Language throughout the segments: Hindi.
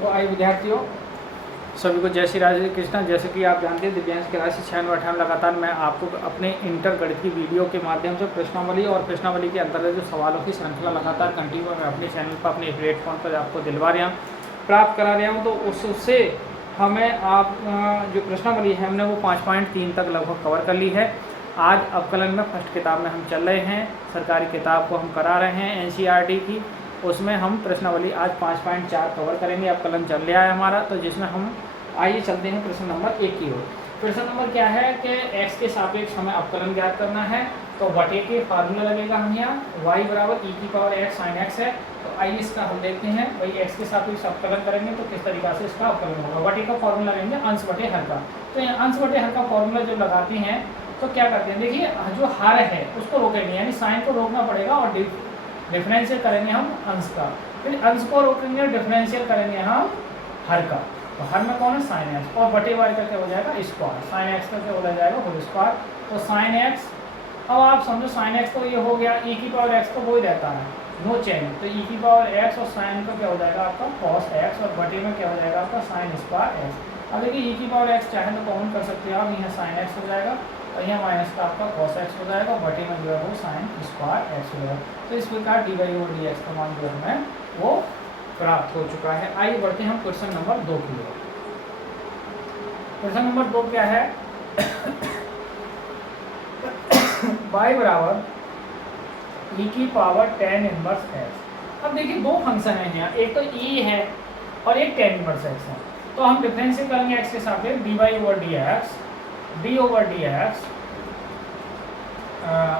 तो आइए विद्यार्थियों, सभी को जय श्री राधे कृष्णा। जैसे कि आप जानते हैं, दिव्यांश की राशि 96 और 98 लगातार मैं आपको अपने इंटर गणित की वीडियो के माध्यम से प्रश्नावली और प्रश्नावली के अंतर्गत जो सवालों की श्रृंखला लगातार कंटिन्यू मैं अपने चैनल पर, अपने प्लेटफॉर्म पर आपको दिलवा रहा हूँ, प्राप्त करा रहा हूँ। तो उससे हमें आप जो प्रश्नावली है हमने वो 5.3 तक लगभग कवर कर ली है। आज अवकलन में फर्स्ट किताब में हम चल रहे हैं, सरकारी किताब को हम करा रहे हैं NCERT की। उसमें हम प्रश्नावली आज 5.4 कवर करेंगे। अवकलन चल रहा है हमारा, तो जिसमें हम आइए चलते हैं प्रश्न नंबर 1 की ओर। प्रश्न नंबर क्या है कि x के सापेक्ष हमें अवकलन ज्ञात करना है। तो बटे के फार्मूला लगेगा हम यहाँ y बराबर e⁻x sin x है। तो आइए इसका हम देखते हैं, भाई x के सापेक्ष अवकलन करेंगे तो किस तरीका से इसका अवकलन होगा। बटे का फॉर्मूला लेंगे अंश बटे हर का। तो यहाँ अंश बटे हर का फॉर्मूला जब लगाते हैं तो क्या करते हैं, देखिए जो हर है उसको रोकेंगे, यानी साइन को रोकना पड़ेगा और डिफरेंशियल करेंगे हम अंश का, फिर अंश को रोकेंगे, डिफरेंशियल करेंगे हम हर का। तो हर में कौन है साइन एक्स, और बटे वाई का क्या हो जाएगा स्क्वायर, साइन एक्स का क्या हो जाएगा होल स्क्वायर। तो साइन एक्स, अब आप समझो साइन एक्स तो ये हो गया, e⁻x तो वही रहता है, नो चेंज। तो e⁻x और साइन का क्या हो जाएगा आपका cos x, और बटे में क्या हो जाएगा आपका साइन स्क्वायर x। अब देखिए e⁻x चाहे तो कौन कर सकते हो आप, यहाँ साइन एक्स हो जाएगा और यहाँ माइनस का आपका cos x हो जाएगा, बटे में जो है वो साइन स्क्वायर x हो जाएगा। तो इस प्रकार dy/dx का मान जो है वो प्राप्त हो चुका है। आइए बढ़ते हैं हम क्वेश्चन नंबर 2 की ओर। क्वेश्चन नंबर 2 क्या है, y बराबर e⁻tan इनवर्स x। अब देखिए दो फंक्शन है यहाँ, एक तो e है और एक tan इनवर्स x है। तो हम डिफरेंशिएट करेंगे x के सापेक्ष dy/dx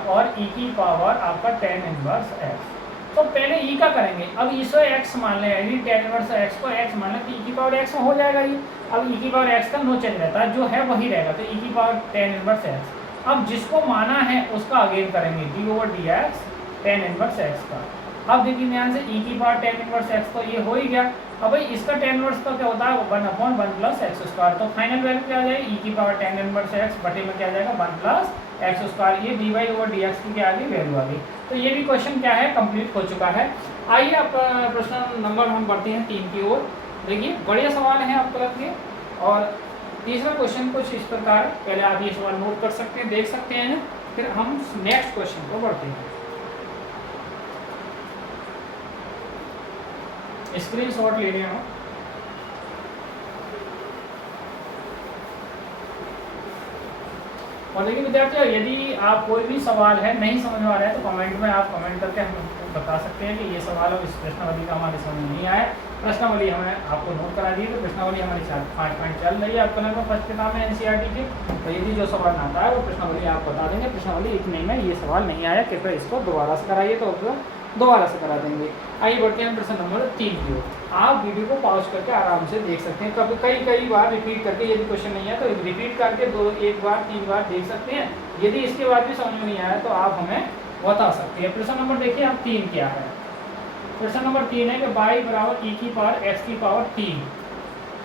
और e⁻ आपका tan इनवर्स x। तो पहले e का करेंगे, अब इसे x मान लें, यानी tan इनवर्स x को x मान लें तो e⁻x में हो जाएगा ये। अब e⁻x का नो चेंज रहता है, जो है वही रहेगा, तो e⁻tan इनवर्स x। अब जिसको माना है उसका अगेन करेंगे d/dx tan इनवर्स x का। अब देखिए ध्यान से e⁻tan इनवर्स x तो ये हो ही गया। अब भाई इसका tan इनवर्स का क्या होता है 1/1 + x²। तो फाइनल वैल्यू क्या आ जाएगी e⁻tan इनवर्स x बटे में क्या आ जाएगा 1 + x²। ये dy/dx की क्या आ गई वैल्यू आ गई। तो ये भी क्वेश्चन क्या है कंप्लीट हो चुका है। आइए आप प्रश्न नंबर हम बढ़ते हैं 3 की ओर। देखिए बढ़िया सवाल है अवकलन के, और तीसरा क्वेश्चन कुछ इस प्रकार, पहले आप ये सवाल नोट कर सकते हैं, देख सकते हैं, फिर हम नेक्स्ट क्वेश्चन को बढ़ते हैं। स्क्रीनशॉट ले रहे हो। और देखिए विद्यार्थियों, यदि आप कोई भी सवाल है नहीं समझ में आ रहा है तो कमेंट में आप कमेंट करके हम बता सकते हैं कि ये सवाल अब इस प्रश्नावली का हमारे समझ में नहीं आया। प्रश्नावली हमें आपको नोट करा दी, तो प्रश्नावली हमारी 5 पॉइंट चल रही है अवकलन में फर्स्ट किताब में NCERT की। तो यदि जो सवाल आता है वो प्रश्नावली आप बता देंगे, प्रश्नावली इतने में ये सवाल नहीं आया, कृपया इसको दोबारा से कराइए, तो दोबारा से करा देंगे। आइए बढ़ते हैं प्रश्न नंबर 3 की ओर। आप वीडियो को पॉज करके आराम से देख सकते हैं, कभी कई बार रिपीट करके, यदि क्वेश्चन नहीं है तो रिपीट करके 1 बार 3 बार देख सकते हैं। यदि इसके बाद भी समझ में नहीं आया तो आप हमें बता सकते हैं। प्रश्न नंबर देखिए आप 3 क्या है। प्रश्न नंबर 3 है कि y बराबर e⁻x⁻3,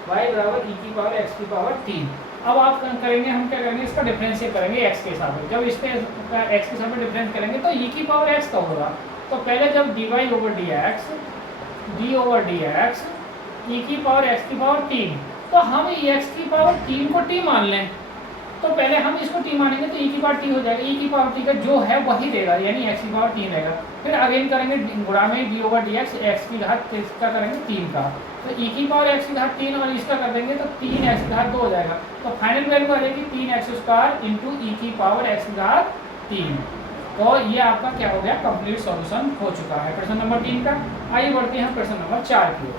y बराबर e⁻x⁻3। अब आप करेंगे, हम क्या करेंगे, इसका डिफरेंशिएट करेंगे x के साथ। जब इसके x के साथ डिफरेंस करेंगे तो e⁻x का होगा। तो पहले जब dy/dx e⁻x⁻3, तो हम x⁻3 को t मान लें। तो पहले हम इसको t मानेंगे तो e⁻t हो जाएगा, e⁻t का जो है वही देगा, यानी x⁻3 रहेगा। फिर अगेन करेंगे गुणा में d/dx x⁻3 का करेंगे 3 का, तो e⁻x⁻3 और इसका कर देंगे तो 3x⁻2 हो जाएगा। तो फाइनल वैल्यू आ जाएगी 3x² × e⁻x⁻3। तो ये आपका क्या हो गया, कंप्लीट सॉल्यूशन हो चुका है प्रश्न नंबर 3 का। आइए बढ़ते हैं प्रश्न नंबर 4 की ओर।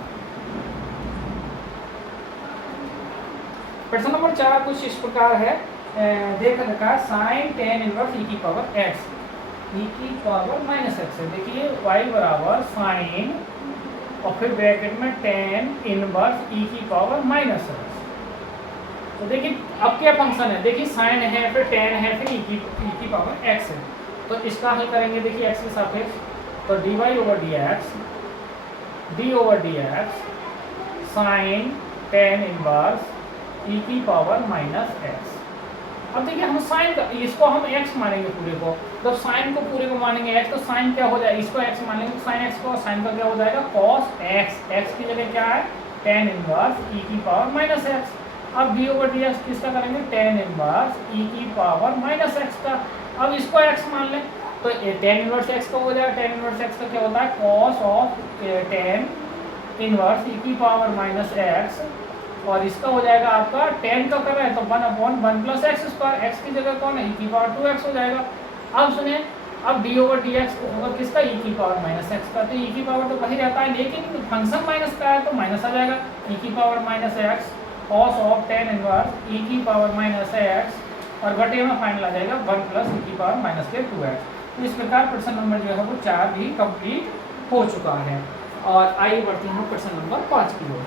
प्रश्न नंबर 4 कुछ इस प्रकार है, देख रखा sign tan inverse e⁻x -x है। देखिए y बराबर साइन और फिर ब्रैकेट में tan इनवर्स e⁻x। तो देखिए अब क्या फंक्शन है, देखिए साइन है, फिर tan है, फिर e⁻x है। तो इसका हल करेंगे, देखिए x के सापेक्ष, तो dy/dx sign tan inverse e⁻x। अब देखिए हम साइन का, इसको हम x मानेंगे पूरे को, जब साइन को पूरे को मानेंगे x, तो साइन क्या हो जाएगा, इसको x मानेंगे तो साइन x को, साइन का क्या हो जाएगा cos x, x की जगह क्या है tan इनवर्स e की पावर माइनस एक्स। अब डी ओवर डी एक्स किसका करेंगे, tan इनवर्स e की पावर माइनस एक्स का। अब इसको x मान लें तो tan इनवर्स x का हो जाएगा, tan इनवर्स x का क्या होता है, cos of tan inverse e की पावर माइनस एक्स, और इसका हो जाएगा आपका tan का कर रहा है तो 1/1 प्लस एक्स स्क्वायर, एक्स की जगह कौन है e की पावर 2x हो जाएगा। अब सुने, अब डी ओवर डी एक्स होगा किसका, e की पावर माइनस एक्स का, तो e की पावर तो वही रहता है लेकिन फंक्शन माइनस का है तो माइनस आ जाएगा, e की power minus x cos of tan inverse e की पावर माइनस एक्स और बटे में फाइनल आ जाएगा 1 प्लस e की पावर माइनस के 2x। तो इस प्रकार प्रश्न नंबर जो है वो 4 भी कंप्लीट हो चुका है। और आइए बढ़ते हैं प्रश्न नंबर 5 की ओर।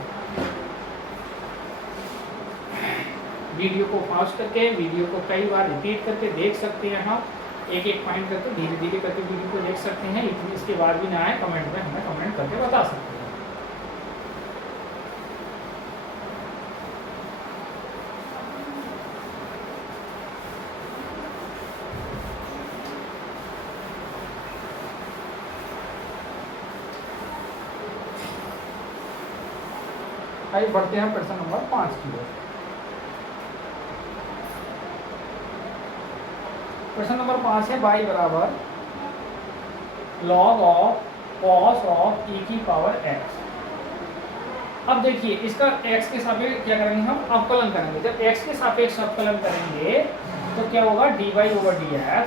वीडियो को पॉज करके वीडियो को कई बार रिपीट करके देख सकते हैं आप, एक एक पॉइंट करके धीरे धीरे करके वीडियो को देख सकते हैं। इसके बाद भी ना आए कमेंट में हमें कमेंट करके बता सकते हैं। आइए बढ़ते हैं प्रश्न नंबर 5 की ओर। प्रश्न नंबर 5 है y बराबर log of cos of e की पावर x। अब देखिए इसका x के सापेक्ष क्या करेंगे, हम अवकलन करेंगे। जब x के सापेक्ष अवकलन करेंगे तो क्या होगा, dy ओवर dx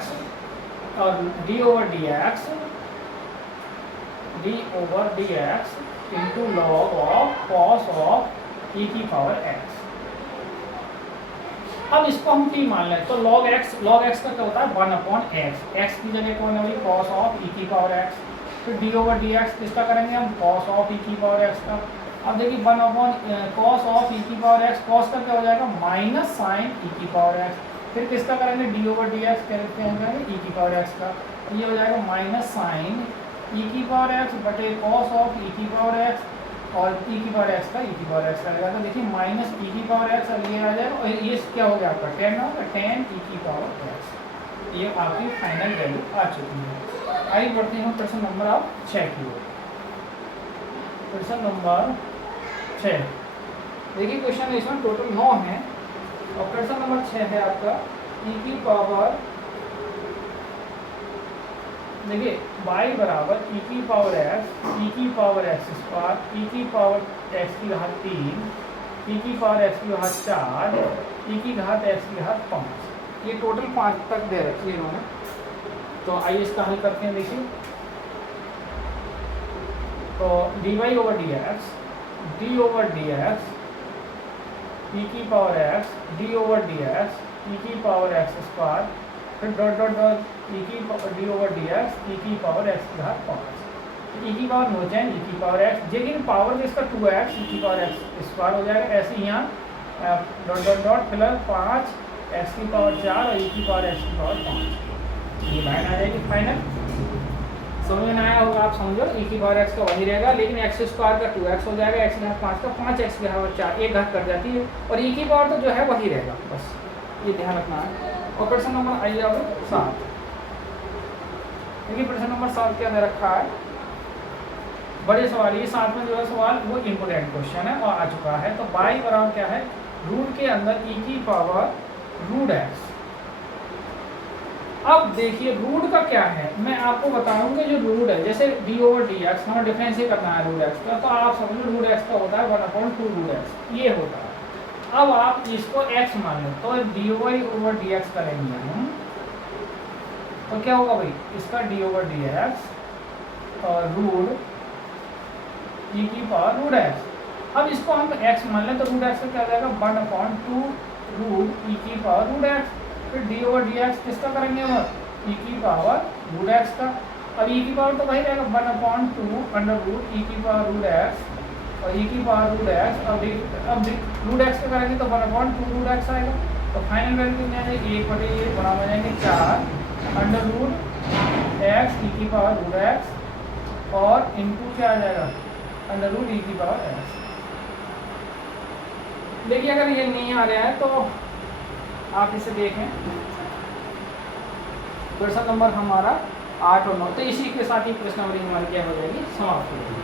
और d over dx into log of cos of e की पावर x। अब इसको हम t मान लें तो log x का क्या होता है 1/x, x की जगह कौन है भाई cos ऑफ e की पावर x। फिर d ओवर dx किसका करेंगे हम, cos ऑफ e की पावर x का। अब देखिए 1/cos ऑफ e की पावर x, cos का क्या हो जाएगा माइनस साइन e की पावर x। फिर किसका करेंगे d ओवर dx करते हैं e की पावर x का, ये हो जाएगा माइनस साइन e की पावर x बटे cos ऑफ e की पावर x और e की पावर x का e की पावर x रहेगा। तो देखिए माइनस e की पावर x और ये आ जाएगा और ये क्या हो गया आपका tan होगा, tan e की पावर x। ये आपकी फाइनल वैल्यू आ चुकी है। आइए बढ़ते हैं प्रश्न नंबर आप 6 की ओर। प्रश्न नंबर 6 देखिए, क्वेश्चन इसमें टोटल 9 है और प्रश्न नंबर 6 है आपका e की पावर, देखिए y बराबर e की पावर x स्क्वायर, e की पावर x की घात 3, e की पावर x की घात 4, e की घात x की घात 5। ये टोटल 5 तक दे रखी है इन्होंने। तो आइए इसका हल करते हैं। देखिए तो dy over dx, d over dx, e की power x, d over dx, e की पावर x स्क्वायर, फिर डॉट डॉट डॉट e की d ओवर dx, e की पावर x की घात 5। e की पावर हो जाए e की पावर x, लेकिन पावर में इसका 2x e की पावर x स्क्वायर हो जाएगा। ऐसे ही यहाँ dot dot dot plus 5 x की पावर 4 और e की पावर x की पावर 5। ये लाइन आ जाएगी फाइनल। समझ में आया होगा, आप समझो e की पावर x का वही रहेगा लेकिन x स्क्वायर का 2x हो जाएगा, x की घात 5 का 5x की घात 4, एक घात कट जाती है और e की पावर तो जो है वही रहेगा, बस ये ध्यान रखना है। और प्रश्न नंबर आइए अब 7। देखिए प्रश्न नंबर 7 के अंदर रखा है बड़े सवाल, ये 7 में जो है सवाल वो इम्पोर्टेंट क्वेश्चन है और आ चुका है। तो y बराबर क्या है, रूट के अंदर e की पावर रूट x। अब देखिए रूट का क्या है, मैं आपको बताऊंगा जो रूट है, जैसे d ओवर डी एक्स हमें डिफरेंस ही करना है रूट x का, तो आप समझो रूट x का होता है 1/2 रूट x, ये होता है। अब आप इसको x मान लो तो dy ओवर dx करेंगे हम, तो क्या होगा भाई इसका d ओवर dx और रूट e की पावर रूट x। अब इसको हम x मान लें तो रूट x का क्या हो जाएगा 1/2 रूट e की पावर रूट x। फिर d ओवर dx किसका करेंगे हम, e की पावर रूट x का। अब e की पावर तो वही रहेगा 1/2 अंडर रूट e की पावर रूट x और e की पावर रूट x। अब रूट x का करेंगे तो 1/2 रूट x आएगा। तो फाइनल वैल्यू कितनी आ जाएगी, 1/1 बराबर आ जाएंगे 4 अंडर रूट x e की पावर रूट x और इनटू क्या आ जाएगा अंडर रूट e की पावर x। देखिए अगर ये नहीं आ रहा है तो आप इसे देखें, प्रश्न नंबर हमारा 8 और 9, तो इसी के साथ ही प्रश्नावली हमारी क्या हो जाएगी, समाप्त हो जाएगी।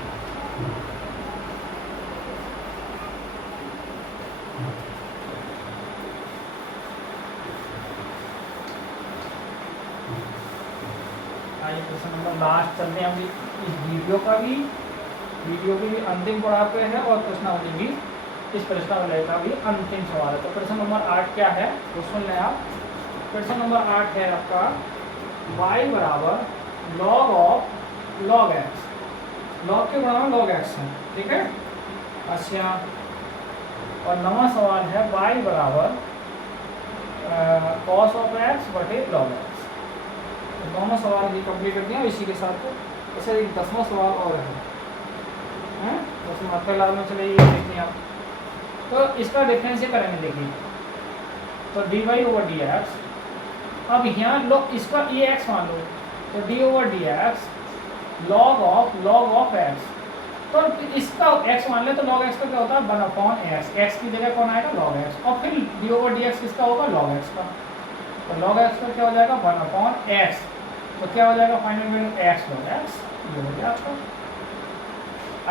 और लास्ट चलते हैं अभी इस वीडियो की भी अंतिम पड़ाव पे है और प्रश्नावली भी इस प्रश्नावली का भी अंतिम सवाल है। तो प्रश्न नंबर 8 क्या है वो सुन लें आप। प्रश्न नंबर 8 है आपका y बराबर log of log x, log के बराबर log x है, ठीक है। अच्छा, और नवा सवाल है y बराबर cos ऑफ x बटे log x। तो दोनों सवाल भी कंप्लीट कर दिया। इसी के साथ ऐसे एक 10वां सवाल और है 10वां पहला में चले ये देखिए आप। तो इसका डिफरेंशियल करेंगे, देखिए तो dy ओवर dx। अब यहाँ लोग इसका ये x मान लो, तो d over dx log of x। तो इसका x मान ले तो log x का क्या होता है 1/x, x की जगह कौन आएगा log x, और फिर d ओवर dx किसका होगा log x का। तो log x का क्या हो जाएगा 1/x, तो क्या हो जाएगा final value x log x, ये हो गया आपका।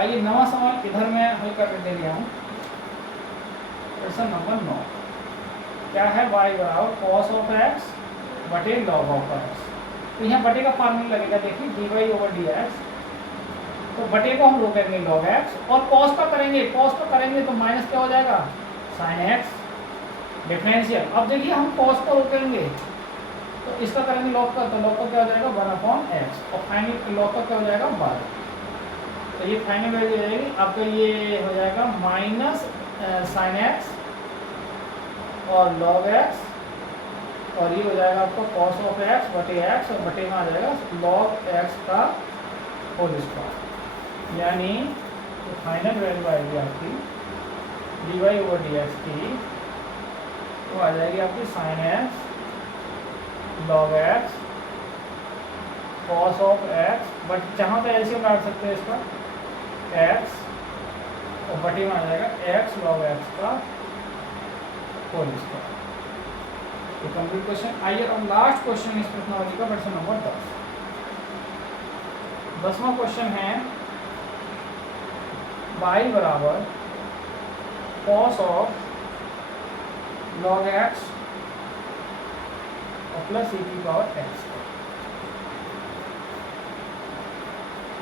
आइए नवा सवाल इधर मैं हल कर दे दिया हूँ। प्रश्न नंबर 9 क्या है y बराबर cos ऑफ x बटे log ऑफ x। तो यहाँ बटे का फार्मूला लगेगा, देखिए dy ओवर dx, तो बटे को हम रोकेंगे log x, और cos का करेंगे तो माइनस क्या हो जाएगा sin x डिफरेंशियल। अब देखिए हम cos को रोकेंगे तो इसका करेंगे log का, तो log का क्या हो जाएगा 1/x, और फाइनल log का क्या हो जाएगा 12। तो ये फाइनल वैल्यू हो जाएगी आपका, ये हो जाएगा माइनस sin x और log x, और ये हो जाएगा आपका cos ऑफ x बटे x, और बटे में आ जाएगा log x का होल स्क्वायर। यानी तो फाइनल वैल्यू आएगी आपकी dy ओवर dx की, तो आ जाएगी आपकी sin x log x cos of x, but जहाँ पे एलसीएम काट सकते हैं इसका x, और बटे में आ जाएगा x log x का होल स्क्वायर। तो कंप्लीट क्वेश्चन। आइए अब लास्ट क्वेश्चन इस प्रश्नावली का, प्रश्न नंबर 10वां क्वेश्चन है y बराबर cos ऑफ log x और प्लस e की पावर x।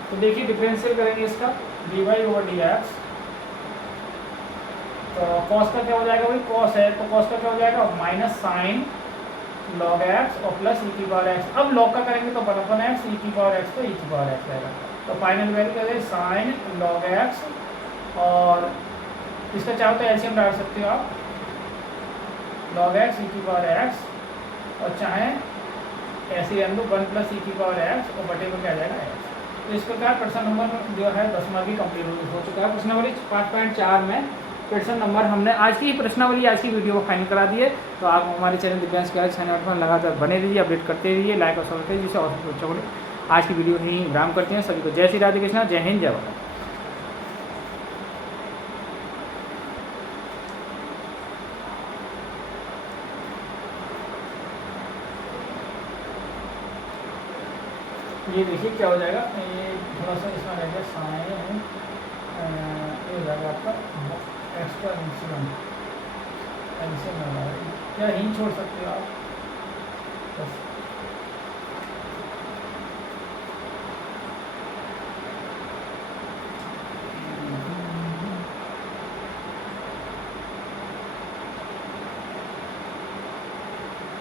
तो देखिए डिफरेंशियल करेंगे इसका dy ओवर dx, तो cos का क्या हो जाएगा, भाई cos है तो cos का क्या हो जाएगा माइनस साइन log x और प्लस e की पावर x। अब log का करेंगे तो 1/x, e की पावर x तो e की पावर x आएगा। तो फाइनल वैल्यू क्या है साइन log x, और इसका चाहो तो एलसीएम डाल सकते हो आप log x e की पावर x, और चाहे ऐसे ही अंदर 1 प्लस e की पावर x, और बटे में क्या जाएगा x। तो इस प्रकार प्रश्न नंबर जो है 10वां भी कंप्लीट हो चुका है। प्रश्नावली 5.4 में प्रश्न नंबर हमने आज की प्रश्नावली, आज की वीडियो को फाइनल करा दिए। तो आप हमारे चैनल दिव्यांश क्लास चैनल पर लगातार बने रहिए, अपडेट करते रहिए, लाइक और सब्सक्राइब कीजिए, जिससे और बच्चों को आज की वीडियो यहीं विराम करते हैं। सभी को जय श्री राधे कृष्णा, जय हिंद, जय भारत। ये देखिए क्या हो जाएगा, ये थोड़ा सा इसमें रहेगा साइन, ये हो जाएगा आपका एक्स्ट्रा इंसिडेंट, क्या हिंट छोड़ सकते हो आप बस।